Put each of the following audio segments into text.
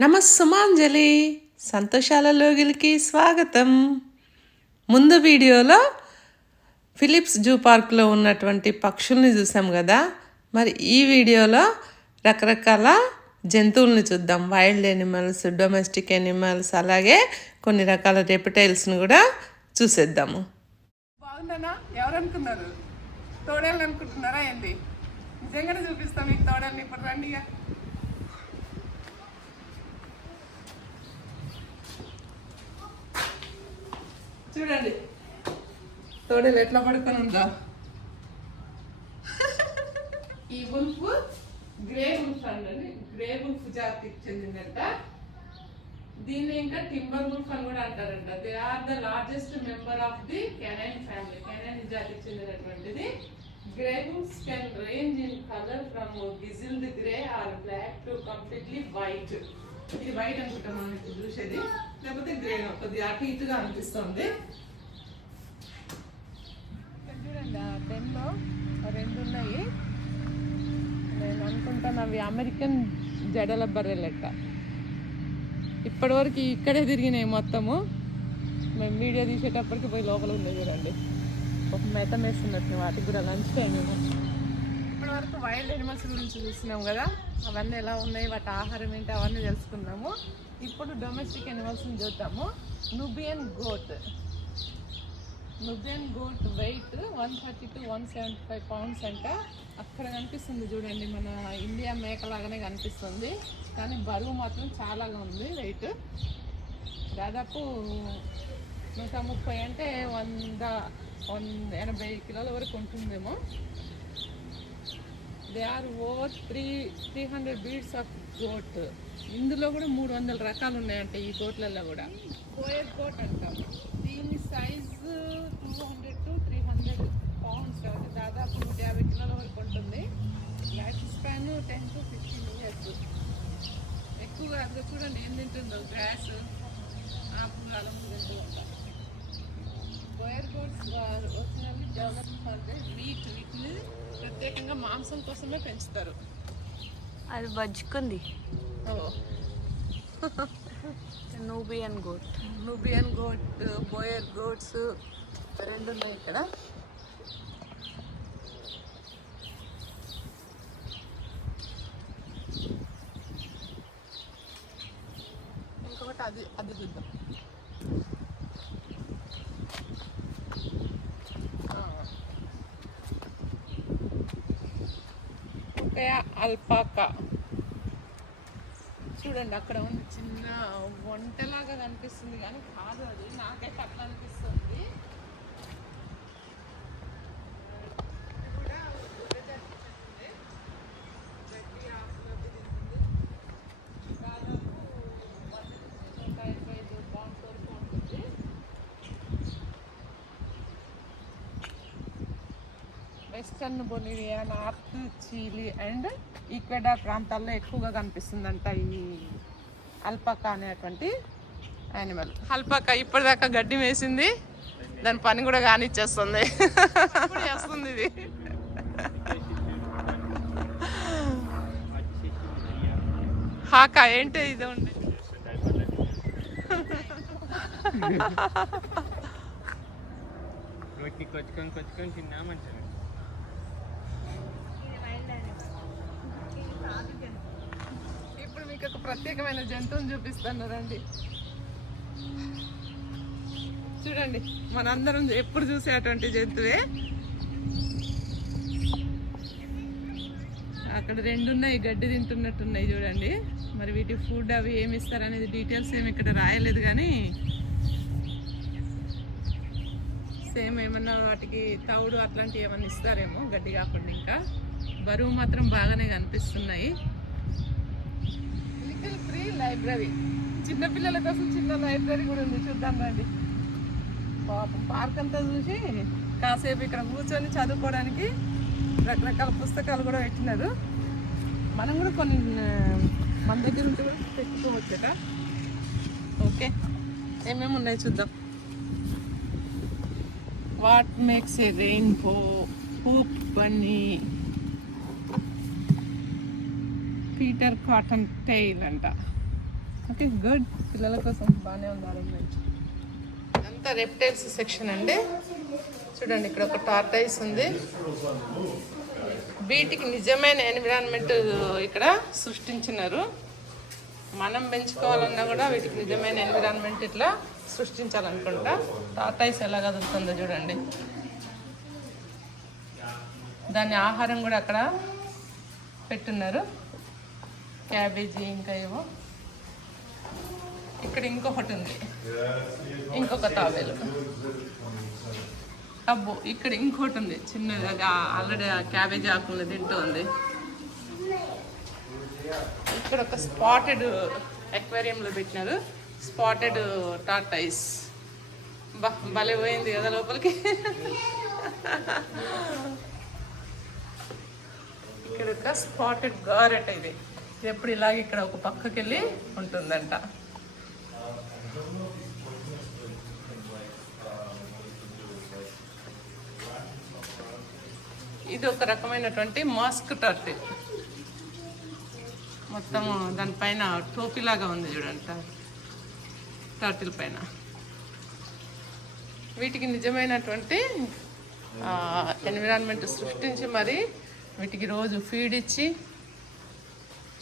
నమస్సుమాంజలి. సంతోషాల లోగిలికి స్వాగతం. ముందు వీడియోలో ఫిలిప్స్ జూ పార్క్లో ఉన్నటువంటి పక్షుల్ని చూసాం కదా మరి ఈ వీడియోలో రకరకాల జంతువుల్ని చూద్దాం. వైల్డ్ ఎనిమల్స్ డొమెస్టిక్ ఎనిమల్స్ అలాగే కొన్ని రకాల రెపిటైల్స్ని కూడా చూసేద్దాము. బాగుందనా ఎవరు తోడేళ్ళు అనుకుంటున్నారా ఏంటి నిజంగానే చూపిస్తాం మీకు తోడేళ్ళని. ఇప్పుడు రండిగా. చూడండి. తోడేలు ఎట్లా పడుకొని ఉందా. ఈ ఉల్ఫ్ గ్రే ఉల్ఫ్ అండి గ్రే ఉల్ఫ్ జాతికి చెందిందంట. దీన్ని ఇంకా టింబర్ ఉల్ఫ్ అని కూడా అంటారంట. They are the largest member of the canine family canine జాతికి చెందినటువంటిది. Grey wolves can range in colour from grizzled grey or black to completely white ఇది వైట్ అనుకుంటా మనం ఇప్పుడు చూసేది. లేకపోతే గ్రే కొద్దిగా అటు ఇటుగా అనిపిస్తుంది. చూడండి ఆ టెన్లో రెండు ఉన్నాయి. నేను అనుకుంటాను అవి అమెరికన్ జడల బర్రె లెక్క ఇప్పటివరకు ఇక్కడే తిరిగినాయి మొత్తము. మేము వీడియో తీసేటప్పటికి పోయి లోపల ఉన్నాయి చూడండి. ఒక మేత వేస్తున్నట్టు వాటికి కూడా లంచ్ టైం ఏమో. వరకు వైల్డ్ ఎనిమల్స్ గురించి చూసినాం కదా అవన్నీ ఎలా ఉన్నాయి వాటి ఆహారం ఏంటి అవన్నీ తెలుసుకున్నాము ఇప్పుడు డొమెస్టిక్ ఎనిమల్స్ని చూద్దాము. Nubian goat Nubian goat weight one thirty to one seventy five pounds అంట. అక్కడ కనిపిస్తుంది చూడండి మన ఇండియా మేకలాగానే కనిపిస్తుంది. కానీ బరువు మాత్రం చాలాగా ఉంది వెయిట్ దాదాపు నూట ముప్పై అంటే వంద వన్ ఎనభై కిలోల వరకు ఉంటుందేమో. They are over three three hundred breeds of goat ఇందులో కూడా మూడు వందల రకాలు ఉన్నాయంట ఈ గోట్లలో కూడా. కోయర్ గోట్ అంటాము దీని size two hundred to three hundred pounds దాదాపు నూట యాభై కిలోల వరకు ఉంటుంది. Life span ten to fifteen years ఎక్కువగా అది చూడండి ఏం తింటుందో. గ్రాస్ ఆపు అలము తింటూ ఉంటాం Boer goats originally develop for the meat వీటిని ప్రత్యేకంగా మాంసం కోసమే పెంచుతారు. అది బజ్జుకుంది. Nubian goat. Nubian goat Boer goats రెండు ఉన్నాయి ఇక్కడ. ఇంకొకటి అది అది చూద్దాం. Okay alpaca. చూడండి అక్కడ ఉన్న చిన్న వంటలాగా కనిపిస్తుంది కానీ కాదు అది. నాకైతే అట్లా అనిపిస్తుంది ఇది కూడా గొర్రె జాతికి చెందింది. గడ్డి ఆకులు అవి తింటుంది. దాదాపు వంద నుంచి నూట ఎనభై ఐదు పౌండ్స్ వరకు ఉంటుంది western Bolivia north Chile and Ecuador ప్రాంతాల్లో ఎక్కువగా కనిపిస్తుందంట ఈ అల్పాకా అనేటువంటి యానిమల్ అల్పాకా ఇప్పటిదాకా గడ్డి వేసింది. దాని పని కూడా కానిచ్చేస్తుంది. చేస్తుంది ఇది. హాకా ఏంటి ఇది ఉండి? కొచ్చుకొని కొచ్చుకొని తిన్నామంటారు ఇప్పుడు మీకు ఒక ప్రత్యేకమైన జంతువుని చూపిస్తాను రండి చూడండి మనందరం ఎప్పుడు చూసేటువంటి జంతువే. అక్కడ రెండు ఉన్నాయి గడ్డి తింటున్నట్టున్నాయి చూడండి. మరి వీటి ఫుడ్ అవి ఏమి ఇస్తారనేది డీటెయిల్స్ ఏమి ఇక్కడ రాయలేదు కానీ సేమ్ ఏమన్నా వాటికి తౌడు అట్లాంటివి ఏమన్నా ఇస్తారేమో గడ్డి కాకుండా ఇంకా. బరువు మాత్రం బాగానే కనిపిస్తున్నాయి. లిటిల్ ఫ్రీ లైబ్రరీ చిన్నపిల్లల కోసం చిన్న లైబ్రరీ కూడా ఉంది చూద్దాం రండి. పాపం పార్క్ అంతా చూసి కాసేపు ఇక్కడ కూర్చొని చదువుకోవడానికి రకరకాల పుస్తకాలు కూడా పెట్టినారు. మనం కూడా కొన్ని మన దగ్గర ఉంటే కూడా పెట్టుకోవచ్చట ఓకే ఏమేమి ఉన్నాయి చూద్దాం. What makes a rainbow hoop bunny Peter Cottontail అంట. Okay good. పిల్లల కోసం బాగానే ఉంది అరేంజ్మెంట్ అంతా రెప్టైల్స్ సెక్షన్ అండి. చూడండి ఇక్కడ ఒక టార్టైస్ ఉంది. వీటికి నిజమైన ఎన్విరాన్మెంట్ ఇక్కడ సృష్టించినారు. మనం పెంచుకోవాలన్నా కూడా వీటికి నిజమైన ఎన్విరాన్మెంట్ ఇట్లా సృష్టించాలనుకుంటా. టార్టైస్ ఎలా కదులుతుందో చూడండి. దాని ఆహారం కూడా అక్కడ పెట్టున్నారు. క్యాబేజీ ఇంకా ఏవో. ఇక్కడ ఇంకొకటి ఉంది. ఇంకొక తాబేలు. అబ్బో ఇక్కడ ఇంకోటి ఉంది. చిన్నది అది ఆల్రెడీ క్యాబేజీ ఆకులు తింటూ ఉంది. ఇక్కడ ఒక స్పాటెడ్ అక్వేరియంలో పెట్టినారు. స్పాటెడ్ టాటైస్ బా భలే పోయింది కదా లోపలికి. ఇక్కడ ఒక స్పాటెడ్ గారెట్ ఇది. ఎప్పుడు ఇలాగ ఇక్కడ ఒక పక్కకి వెళ్ళి ఉంటుందంట. ఇది ఒక రకమైనటువంటి మాస్క్ టర్టిల్ మొత్తము దానిపైన టోపీలాగా ఉంది చూడంట. టర్టిల్ పైన. వీటికి నిజమైనటువంటి ఎన్విరాన్మెంట్ సృష్టించి మరి వీటికి రోజు ఫీడ్ ఇచ్చి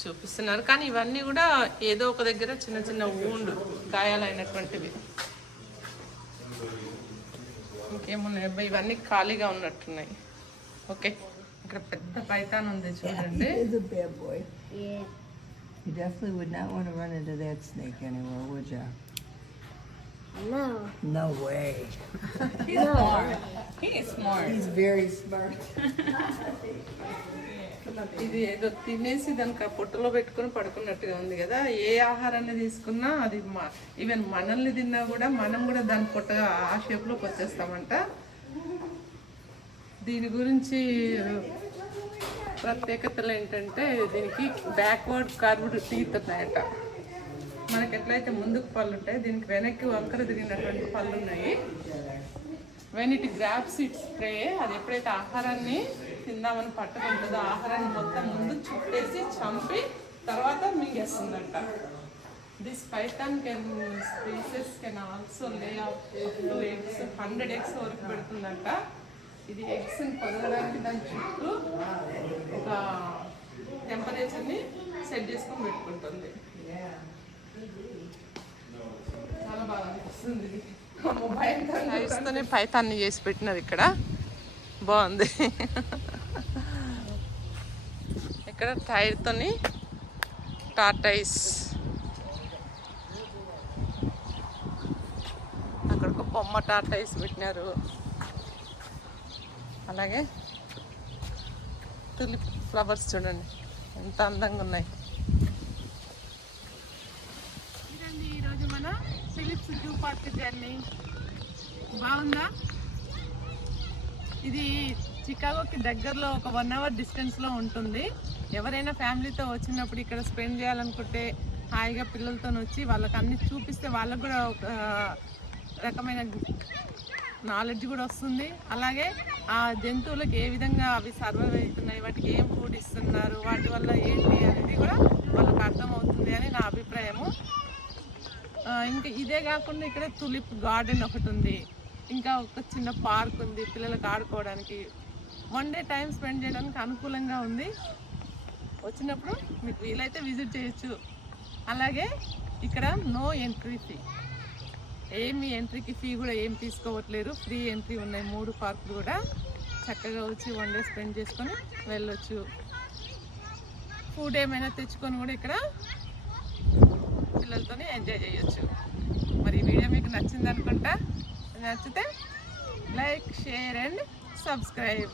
చూపిస్తున్నారు. కానీ ఇవన్నీ కూడా ఏదో ఒక దగ్గర చిన్న చిన్న ఊండు గాయాలైనటువంటివి. ఇంకేమున్నాయి? అబ్బాయి ఇవన్నీ ఖాళీగా ఉన్నట్టున్నాయి. ఓకే. ఇక్కడ పెద్ద పైతాన్ ఉంది చూడండి. You definitely would not want to run into that snake anymore, would ya? No. No way. He's very smart. ఇది ఏదో తినేసి దానికి ఆ పొట్టలో పెట్టుకుని పడుకున్నట్టుగా ఉంది కదా ఏ ఆహారాన్ని తీసుకున్నా అది ఈవెన్ మనల్ని తిన్నా కూడా మనం కూడా దాని పొట్ట ఆ షేప్లోకి వచ్చేస్తామంట దీని గురించి ప్రత్యేకతలు ఏంటంటే దీనికి బ్యాక్వర్డ్ కార్వ్డ్ టీత్ ఉన్నాయట మనకి ఎట్లయితే ముందుకు పళ్ళు ఉంటాయి దీనికి వెనక్కి వంకర తిరిగినటువంటి పళ్ళు ఉన్నాయి when it grasps it spray అది ఎప్పుడైతే ఆహారాన్ని తిందామని పట్టుకుంటుందో ఆహారాన్ని మొత్తం ముందు చుట్టేసి చంపి తర్వాత మింగేస్తుందంట. This python can species can also lay off two eggs hundred eggs వరకు పెడుతుందంట. ఇది ఎగ్స్ని పొందడానికి దాని చుట్టూ ఒక టెంపరేచర్ని సెట్ చేసుకొని పెట్టుకుంటుంది. చాలా బాగా అనిపిస్తుంది పైతాన్ని చేసి పెట్టినారు ఇక్కడ. బాగుంది. ఇక్కడ టైర్తోని టార్టైస్ అక్కడ ఒక బొమ్మ టార్టైస్ పెట్టినారు. అలాగే తులిప్ ఫ్లవర్స్ చూడండి ఎంత అందంగా ఉన్నాయి. ఫిలిప్స్ జూ పార్క్ జర్నీ బాగుందా? ఇది చికాగోకి దగ్గరలో ఒక వన్ అవర్ డిస్టెన్స్లో ఉంటుంది. ఎవరైనా ఫ్యామిలీతో వచ్చినప్పుడు ఇక్కడ స్పెండ్ చేయాలనుకుంటే హాయిగా పిల్లలతో వచ్చి వాళ్ళకి అన్ని చూపిస్తే వాళ్ళకు కూడా ఒక రకమైన నాలెడ్జ్ కూడా వస్తుంది. అలాగే ఆ జంతువులకు ఏ విధంగా అవి సర్వైవ్ అవుతున్నాయి వాటికి ఏం ఫుడ్ ఇస్తున్నారు వాటి వల్ల ఏంటి అనేది కూడా వాళ్ళకి అర్థమవుతుంది అని నా అభిప్రాయము. ఇంకా ఇదే కాకుండా ఇక్కడ తులిప్ గార్డెన్ ఒకటి ఉంది. ఇంకా ఒక చిన్న పార్క్ ఉంది పిల్లలకు ఆడుకోవడానికి. వన్ డే టైం స్పెండ్ చేయడానికి అనుకూలంగా ఉంది. వచ్చినప్పుడు మీకు వీలైతే విజిట్ చేయొచ్చు. అలాగే ఇక్కడ నో ఎంట్రీ ఫీ ఏమి ఎంట్రీకి ఫీ కూడా ఏం తీసుకోవట్లేదు. ఫ్రీ ఎంట్రీ ఉన్నాయి. మూడు పార్కులు కూడా చక్కగా వచ్చి వన్ డే స్పెండ్ చేసుకొని వెళ్ళొచ్చు. ఫుడ్ ఏమైనా తెచ్చుకొని కూడా ఇక్కడ పిల్లలతో ఎంజాయ్ చేయొచ్చు. మరి ఈ వీడియో మీకు నచ్చింది అనుకుంటా. నచ్చితే లైక్ షేర్ అండ్ సబ్స్క్రైబ్.